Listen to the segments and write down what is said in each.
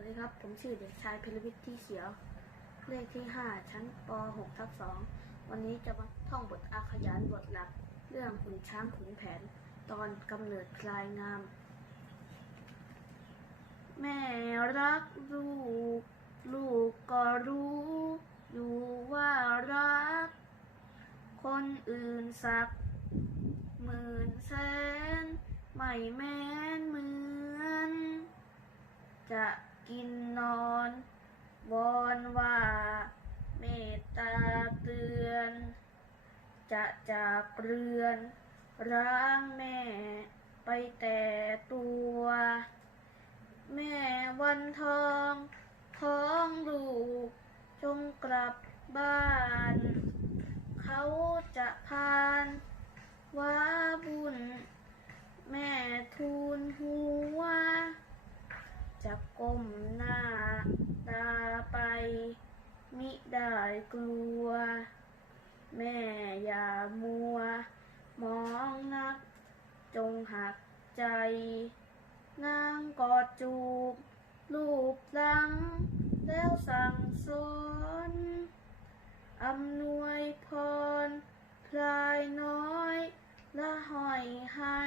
วัสดีครับ ผมชื่อเด็กชายพิรวิทย์ที่เขียว เลขที่ 5 ชั้นป .6 ทับ2วันนี้จะมาท่องบทอาขยานบทหลัก เรื่องขุนช้างขุนแผน ตอนกำเนิดพลายงาม แม่รักลูก ลูกก็รู้อยู่ว่ารัก คนอื่นสัก หมื่นแสน ไม่แม้นเหมือนจะ กินนอนวอนว่าเมตตาเตือน จะจากเรือนร้างแม่ไปแต่ตัว แม่วันทองท้องลูกจงกลับบ้าน กลัว แม่อย่ามัว มองนัก จงหักใจ นางกอดจูบ ลูบหลัง แล้วสั่งสอนอำนวยพร พลายน้อย ละห้อยให้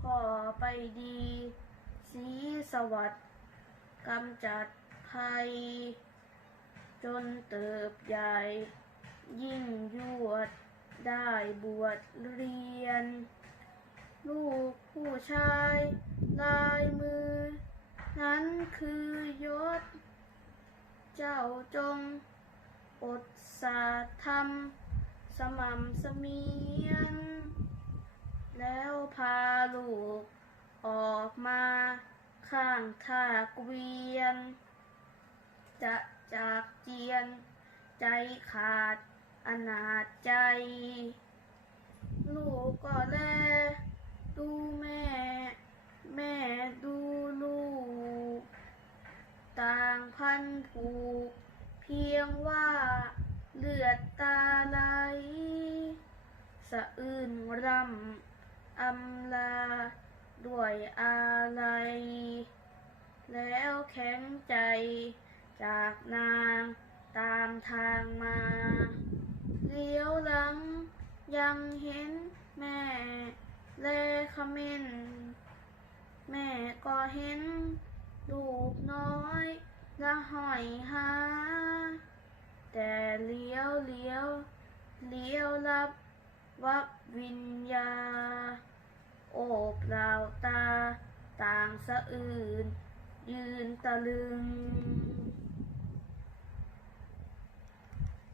พ่อไปดี สีสวัสดิ์กำจัดภัย จนเติบใหญ่ ยิ่งยวดได้บวชเรียน ลูกผู้ชายลายมือ นั้นคือยศ เจ้าจงอดสาธรรม สม่ำเสมียน แล้วพาลูกออกมาข้างท่าเกวียน จะ จากเจียน ใจขาดอนาจใจ ลูกก็แล ดูแม่ แม่ดูลูก ต่างพันผูก เพียงว่าเลือดตาไหลสะอื้นรำอำลา ด้วยอะไร แล้วแข็งใจ จากนางตามทางมาเลี้ยวหลัง ยังเห็นแม่แลขมินแม่ก็เห็นลูกน้อยละหอยหา แต่เลี้ยวเลี้ยวเลี้ยวรับวับวิญญา โอบเหล่าตา ต่างสะอื่น ยืนตะลึง